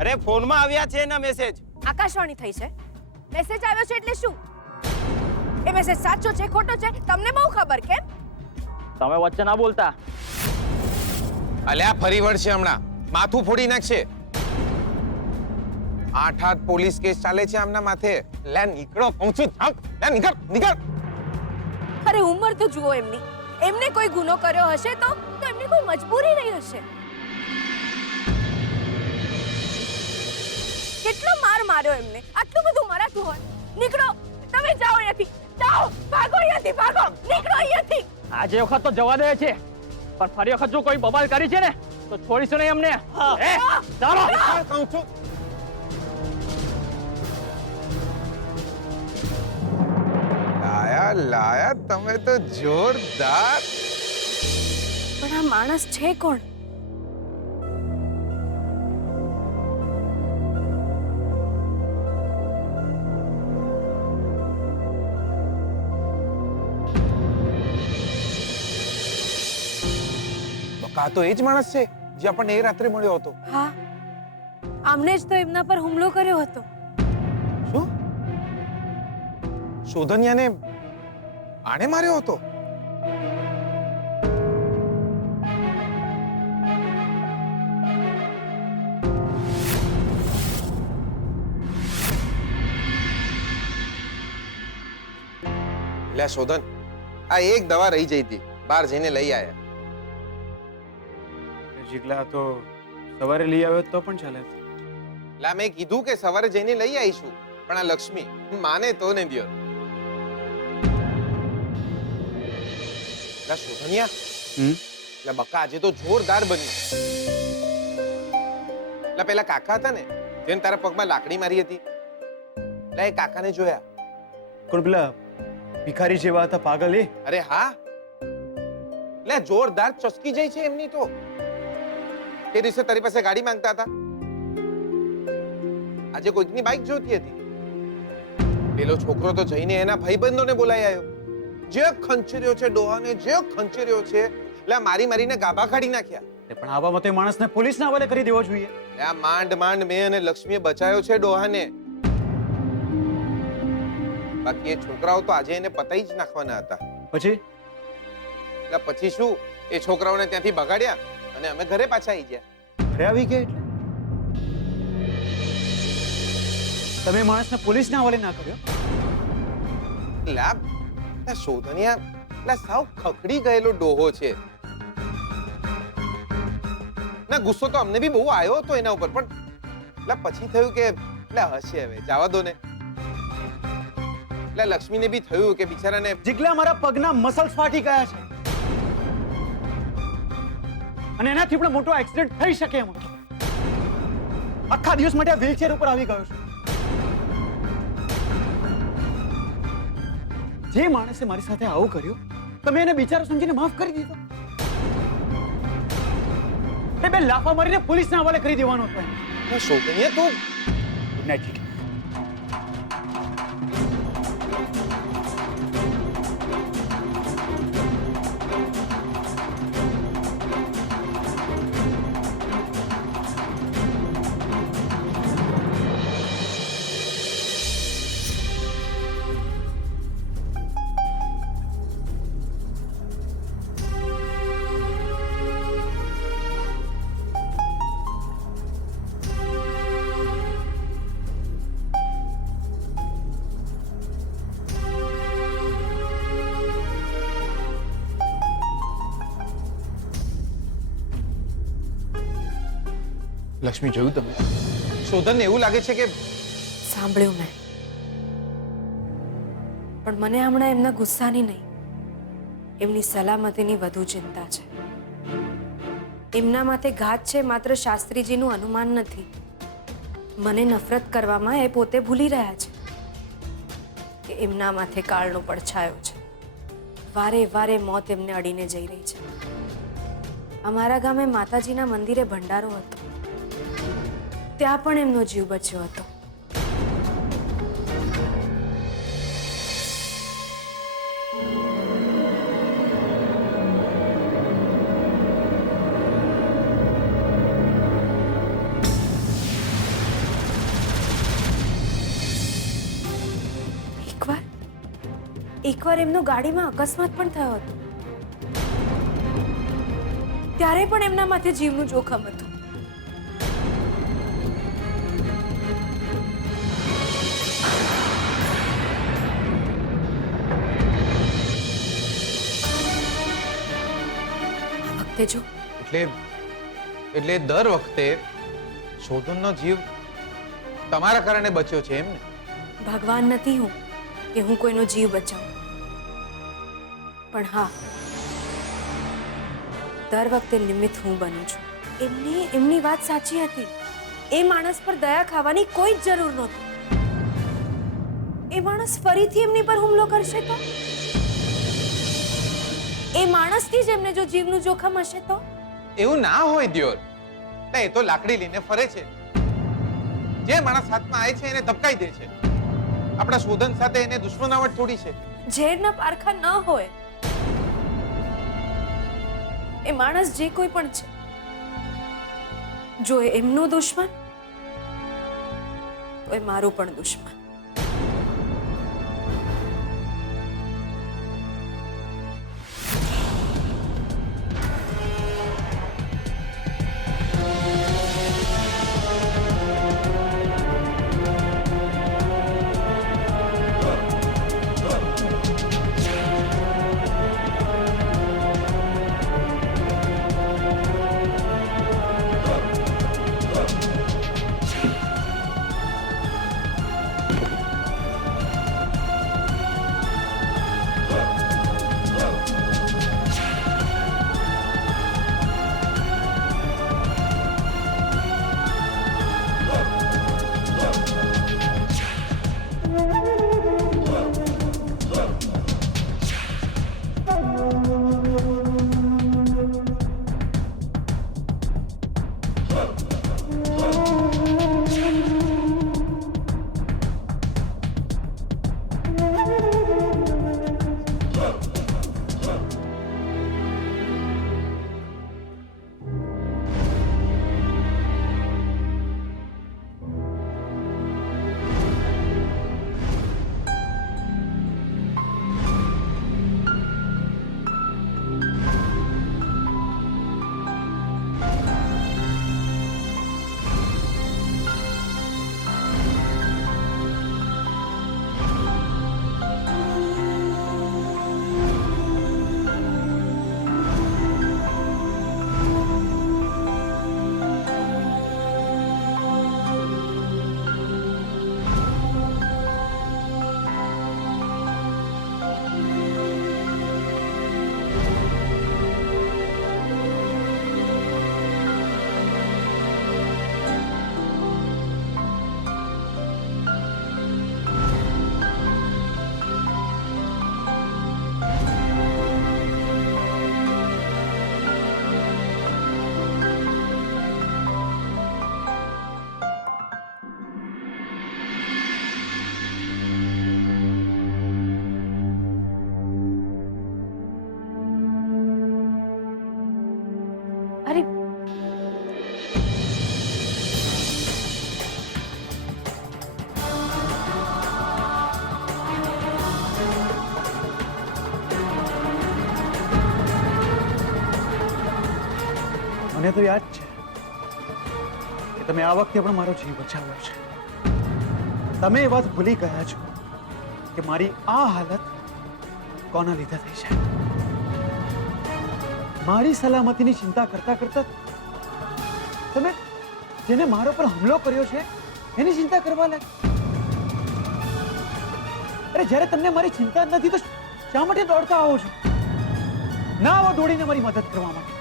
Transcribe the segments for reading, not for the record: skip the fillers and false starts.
અરે ફોનમાં આવ્યા છે એના મેસેજ. આકાશવાણી થઈ છે. મેસેજ આવ્યો છે એટલે શું? એ મેસેજ સાચો છે ખોટો છે તમને બહુ ખબર કેમ? તમે વચ્ચે ના બોલતા. અલ્યા ફરી વળશે હમણાં, માથું ફોડી નાખશે. 8 પોલીસ કેસ ચાલે છે આમના માથે. લે નીકળો, કહું છું. લે નીકળ નીકળ. અરે ઉંમર તો જુઓ એમની. એમને કોઈ ગુનો કર્યો હશે તો એમની કોઈ મજબૂરી રહી હશે. કેટલો માર માર્યો એમને, આટલું બધું મરાતું હોય. નીકળો, તમે જાઓ અહીંયાથી. જાઓ, ભાગો અહીંયાથી, ભાગો. નીકળો અહીંયાથી. આજે વખત તો જવા દે છે, પણ ફરી વખત જો કોઈ બબાલ કરી છે ને તો છોડીશું નહીં અમને. ચાલો કહું છું. લાયા લાયા, તમે તો જોરદાર. પણ આ માણસ છે કોણ? બકા તો એ જ માણસ છે જે આપણને એ રાત્રે મળ્યો હતો. હા, આમને જ તો એમના પર હુમલો કર્યો હતો. શું? શોધનિયાને આણે માર્યો હતો? લે શોધન, આ એક દવા રહી જઈ હતી, બહાર જઈને લઈ આયા. જીગલા તો સવારે લઈ આવ્યો તો પણ ચાલે. લા મેં કીધું કે સવારે જઈને લઈ આવીશું, પણ આ લક્ષ્મી માને તો ને દિયો. લા શોધનિયા, લા બકા આજે તો જોરદાર બન્યું. લા પેલા કાકા હતા ને જેને તારા પગમાં લાકડી મારી હતી, લા એ કાકાને જોયા. કોણ પેલા ભિખારી જેવા હતા પાગલ એ? અરે હા, લા જોરદાર ચસકી જાય છે એમની તો. તે દિવસે તારી પાસે ગાડી માંગતા હતા, આજે કોઈકની બાઇક જોતી હતી. પેલો છોકરો તો જઈને એના ભાઈબંધોને બોલાઈ આવ્યો. જે ખંચર્યો છે ડોહાને, જે ખંચર્યો છે, લા મારી મારીને ગાભા કાઢી નાખ્યા. પણ આવા મતે માણસને પોલીસના હવાલે કરી દેવો જોઈએ. લા માંડ માંડ મેં અને લક્ષ્મીએ બચાયો છે ડોહાને. બાકી એ છોકરાઓ તો આજે એને પતાઈ જ નાખવાના હતા. પછી લા પછી શું, એ છોકરાઓને ત્યાંથી ભગાડ્યા અને અમે ઘરે પાછા આવી ગયા. ઘરે આવી ગયા એટલે તમે માણસને પોલીસના હવાલે ના કર્યો? લા શોધનિયા, લા સાવ ખખડી ગયેલો ડોહો છે. ના ગુસ્સો તો અમને બી બહુ આવ્યો હતો એના ઉપર, પણ લા પછી થયું કે લા હશે, હવે જવા દો ને. લા લક્ષ્મીને બી થયું કે બિચારાને. જીગલા મારા પગના મસલ્સ ફાટી ગયા છે અને એનાથી પણ મોટો એક્સિડન્ટ થઈ શકે એમ હતો. આખા દિવસ માટે આ વ્હીલચેર ઉપર આવી ગયો છું. જે માણસે મારી સાથે આવું કર્યું, તમે એને બિચારો સમજીને માફ કરી દીધો. એ બે લાફા મારીને પોલીસના હવાલે કરી દેવાનો હતો. શોધનિયા તો ગુડ નાઇટ જીગલા. લક્ષ્મી જોયું તમે? શોધનને એવું લાગે છે કે. સાંભળ્યું મેં, પણ મને હમણાં એમના ગુસ્સાની નહીં, એમની સલામતીની વધુ ચિંતા છે. એમના માથે ઘાત છે માત્ર શાસ્ત્રીજીનું અનુમાન નથી. મને નફરત કરવામાં એ પોતે ભૂલી રહ્યા છે કે એમના માથે કાળનો પડછાયો છે. વારે વારે મોત એમને અડીને જઈ રહી છે. અમારા ગામે માતાજીના મંદિરે ભંડારો હતો, ત્યાં પણ એમનો જીવ બચ્યો હતો. એકવાર એમનો ગાડીમાં અકસ્માત પણ થયો હતો, ત્યારે પણ એમના માથે જીવનું જોખમ હતું. આ વખતે જો એટલે દર વખતે શોધનનો જીવ તમારા કારણે બચ્યો છે એમ ને? ભગવાન નથી હું કે હું કોઈનો જીવ બચાવું, પણ હા, દર વખતે નિમિત્ત હું બનું છું. એમની વાત સાચી હતી. એ માણસ પર દયા ખાવાની કોઈ જ જરૂર નહોતી. એ માણસ ફરીથી એમની પર હુમલો કરશે તો? એ માણસથી જ એમને જો જીવનું જોખમ હશે તો? એવું ના હોય દિયોર. એ તો લાકડી લઈને ફરે છે. જે માણસ હાથમાં આવે છે એને ધબકાઈ દે છે. આપણા શોધન સાથે એને દુશ્મનાવટ થોડી છે. ઝેરના પારખા ન હોય. એ માણસ જે કોઈ પણ છે, જો એ એમનો દુશ્મન, તો એ મારો પણ દુશ્મન. અરે, મને તો યાદ છે કે તમે આ વખતે પણ મારો જીવ બચાવ્યો છે. તમે એ વાત ભૂલી ગયા છો કે મારી આ હાલત કોના લીધે થઈ છે. મારી સલામતીની ચિંતા કરતા કરતા તમે જેને મારો પર હુમલો કર્યો છે એની ચિંતા કરવા લાગ્યા. અરે જ્યારે તમને મારી ચિંતા જ નથી તો શા માટે દોડતા આવો છો? ના આવો દોડીને મારી મદદ કરવા માટે.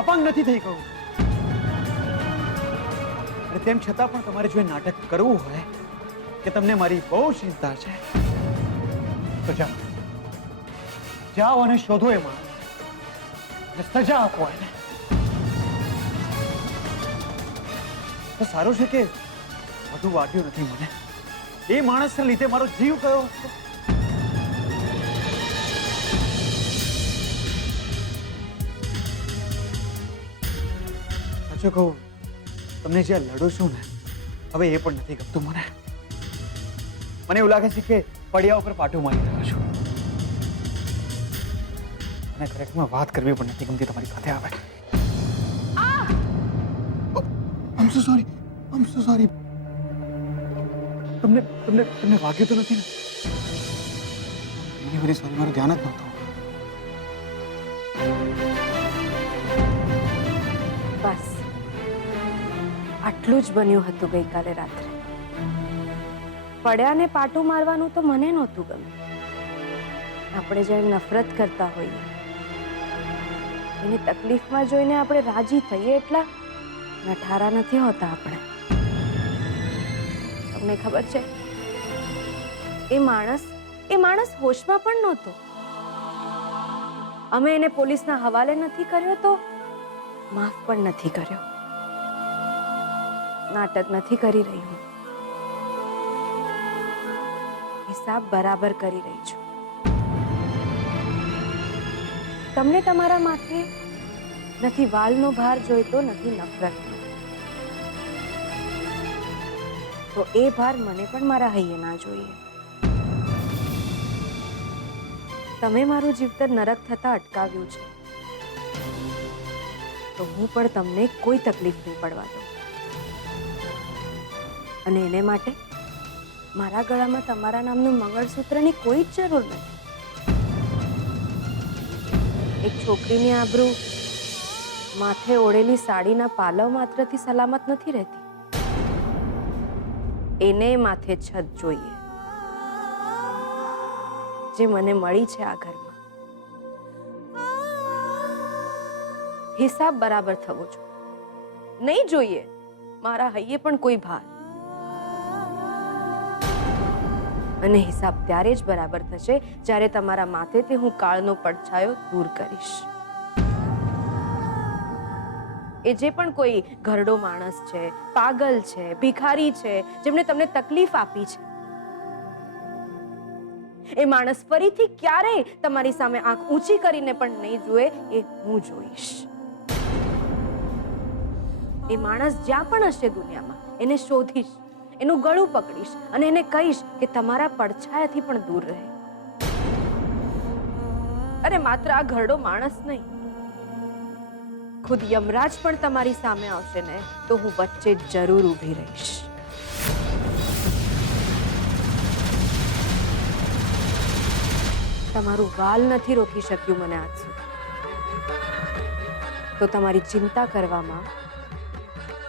અપંગ નથી થઈ ગયું. અને તેમ છતાં પણ તમારે જો એ નાટક કરવું હોય કે તમને મારી બહુ ચિંતા છે તો જાઓ અને શોધો એ માણસ અને સજા આપો એને. તો સારું છે કે વધુ વાગ્યું નથી મને. એ માણસને લીધે મારો જીવ ગયો હતો. સાચું કહું, તમને જે લડું છું ને હવે એ પણ નથી ગમતું મને. મને એવું લાગે છે કે પડ્યા ઉપર પાટું મારી રહ્યો છું. મને ખરેખરમાં વાત કરવી પણ નથી ગમતી તમારી સાથે આવે. આમ સો સોરી. તમને તમને તમને વાગ્યું તો નથી ને? એની વળી સોરી, મારું ધ્યાન જ નહોતું. બસ આટલું જ બન્યું હતું ગઈકાલે રાત્રે. પડ્યાને પાટું મારવાનું તો મને નહોતું ગમ્યું. આપણે જેમ નફરત કરતા હોઈએ એને તકલીફમાં જોઈને આપણે રાજી થઈએ એટલા નઠારા નથી હોતા આપણે. તમને ખબર છે એ માણસ હોશમાં પણ નહોતો. અમે એને પોલીસના હવાલે નથી કર્યો તો માફ પણ નથી કર્યો. નાટક નથી કરી રહી હું, હિસાબ બરાબર કરી રહી છું. તમને તમારા માથે નથી વાલનો ભાર જોઈતો, નથી નફરતનો. તો એ ભાર મને પણ મારા હૈયે ના જોઈએ. તમે મારું જીવતર નરક થતા અટકાવ્યું છે તો હું પણ તમને કોઈ તકલીફ નહીં પડવા દઉં. અને એને માટે મારા ગળામાં તમારા નામનું મંગળસૂત્રની કોઈ જ જરૂર નથી. એક છોકરીની આબરૂ માથે ઓઢેલી સાડીના પાલવ માત્રથી સલામત નથી રહેતી. એને માથે છત જોઈએ જે મને મળી છે આ ઘરમાં. હિસાબ બરાબર થવો જોઈએ. નહીં જોઈએ મારા હૈયે પણ કોઈ ભાર. અને હિસાબ ત્યારે જ બરાબર થશે જ્યારે તમારા માથેથી હું કાળનો પડછાયો દૂર કરીશ. એ જે પણ કોઈ ઘરડો માણસ છે, પાગલ છે, ભિખારી છે, જેમને તમને તકલીફ આપી છે, એ માણસ ફરીથી ક્યારેય તમારી સામે આંખ ઊંચી કરીને પણ નહીં જુએ એ હું જોઈશ. એ માણસ જ્યાં પણ હશે દુનિયામાં એને શોધીશ, એનું ગળું પકડીશ અને એને કહીશ કે તમારા પડછાયાથી પણ દૂર રહે. અરે માત્ર આ ઘરડો માણસ નહીં, ખુદ યમરાજ પણ તમારી સામે આવશે ને તો હું વચ્ચે જરૂર ઊભી રહીશ. તમારું વાલ નથી રોકી શક્યું મને આજ સુધી, તો તમારી ચિંતા કરવામાં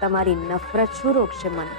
તમારી નફરત શું રોકશે મને?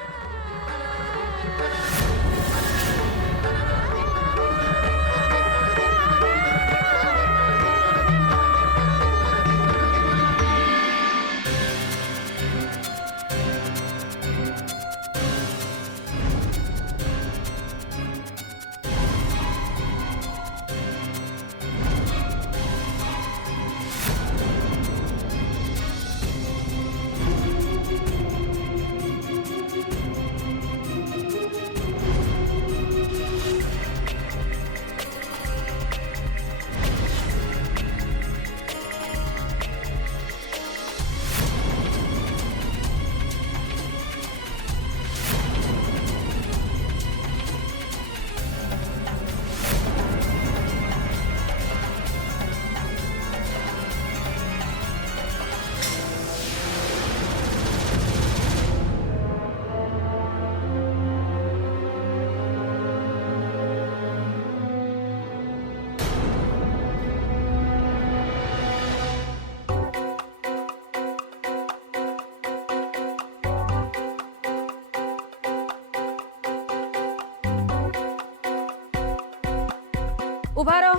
ઉભા રહો,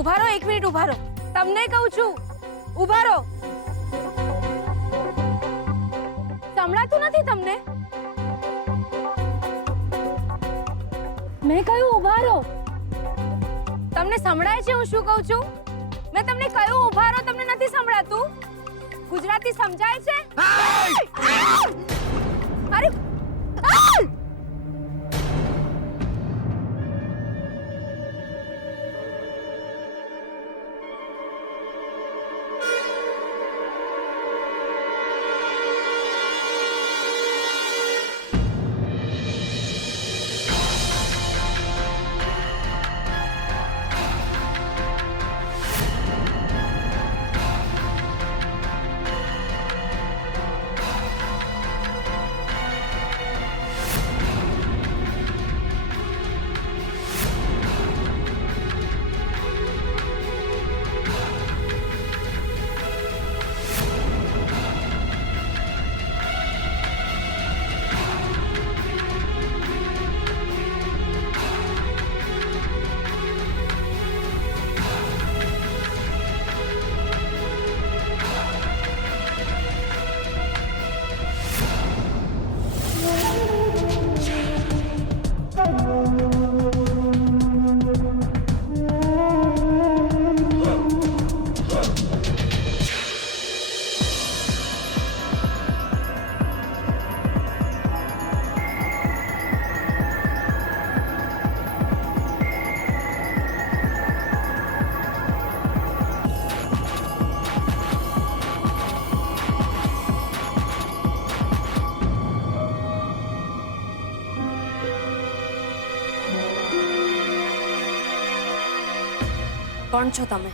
ઉભા રહો, 1 મિનિટ ઉભા રહો. તમને કહું છું ઉભા રહો. સંભળાતું નથી તમને? મેં કહ્યું ઉભા રહો. તમને સંભળાય છે હું શું કહું છું? મેં તમને કહ્યું ઉભા રહો. તમને નથી સંભળાતું? ગુજરાતી સમજાય છે? અરે કોણ છો તમે?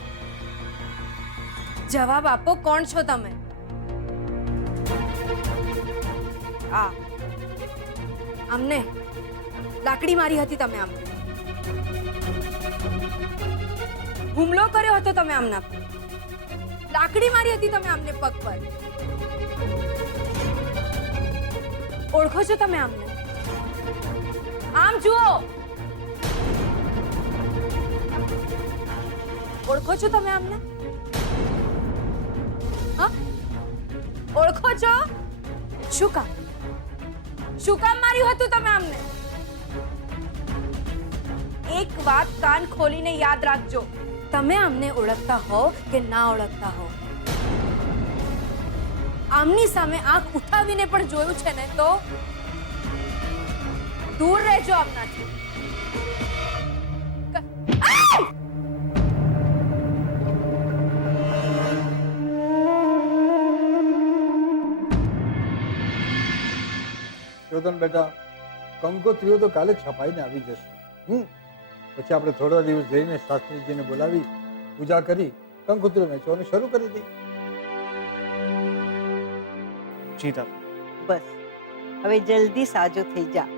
જવાબ આપો, કોણ છો તમે? અમને લાકડી મારી હતી તમે આમને, હુમલો કર્યો હતો તમે આમના પર, લાકડી મારી હતી તમે આમને પગ પર. ઓળખો છો તમે આમને? આમ જુઓ, ઓળખો છો તમે આમને? હા, ઓળખો છો? શું કામ માર્યું હતું તમે આમને? એક વાત કાન ખોલીને યાદ રાખજો, તમે આમને ઓળખતા હો કે ના ઓળખતા હો, આમની સામે આંખ ઉઠાવીને પણ જોયું છે ને તો દૂર રહેજો આમનાથી. શોધન બેટા, કંકોત્રીઓ તો કાલે છપાઈને આવી જશે. પછી આપણે થોડા દિવસ જઈને શાસ્ત્રીજીને બોલાવી પૂજા કરી કંકોત્રીઓ વેચવાનું શરૂ કરી દઈએ. જી દાદુ. બસ હવે જલ્દી સાજો થઈ જા.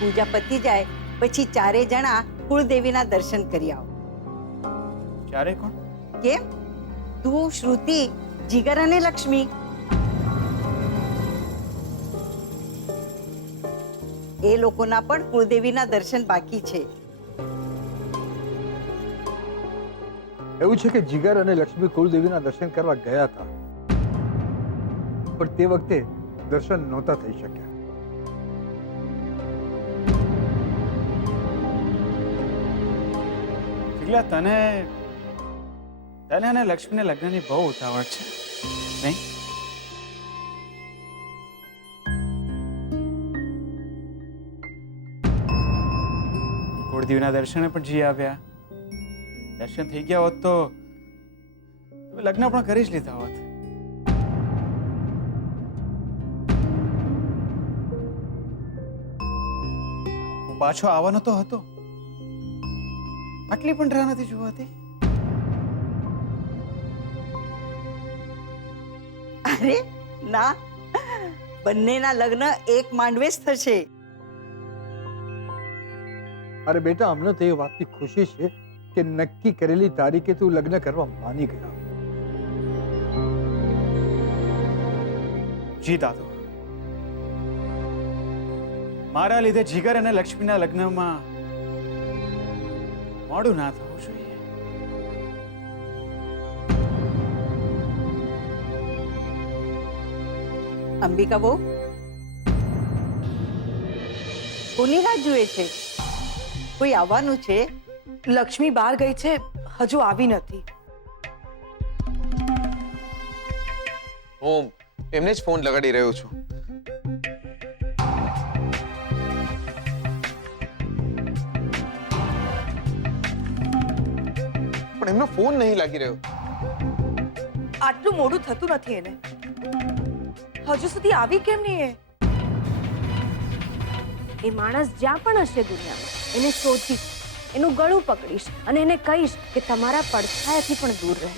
પૂજા પતી જાય પછી ચારે જણા કુળદેવીના દર્શન કરી આવો. ક્યારે? કોણ? કેમ? તું, શ્રુતિ, જીગર અને લક્ષ્મી. એ લોકોના પણ કુળદેવીના દર્શન બાકી છે. એવું છે કે જીગર અને લક્ષ્મી કુળદેવીના દર્શન કરવા ગયા હતા, પણ તે વખતે દર્શન નહોતા થઈ શક્યા. એટલે તને અને લક્ષ્મીને લગ્નની બહુ ઉતાવળ છે, નહીં? કુળદેવીના દર્શને પણ જી આવ્યા. દર્શન થઈ ગયા હોત તો લગ્ન પણ કરી જ લીધા હોત. હું પાછો આવવાનો તો હતો, આટલી પણ રાહ નથી જોવાતી. અરે ના, બંનેના લગ્ન એક માંડવે જ થશે. અરે બેટા, અમને તો એ વાતની ખુશી છે કે નક્કી કરેલી તારીખે તું લગ્ન કરવા માની ગયો. જી દાદુ, મારા લીધે જીગર અને લક્ષ્મીના લગ્નમાં મોડું ના થવું જોઈએ. અંબિકા બહુ કોની રાહ જુએ છે? કોઈ આવવાનું છે? લક્ષ્મી બહાર ગઈ છે, હજુ આવી નથી. હું એમને જ ફોન લગાડી રહ્યો છું. પણ એમનો ફોન નહીં લાગી રહ્યો. આટલું મોડું થતું નથી એને, હજુ સુધી આવી કેમ નહીં એ? એ માણસ જ્યાં પણ હશે દુનિયામાં એને શોધીશ, એનું ગળું પકડીશ અને એને કહીશ કે તમારા પડછાયાથી પણ દૂર રહે.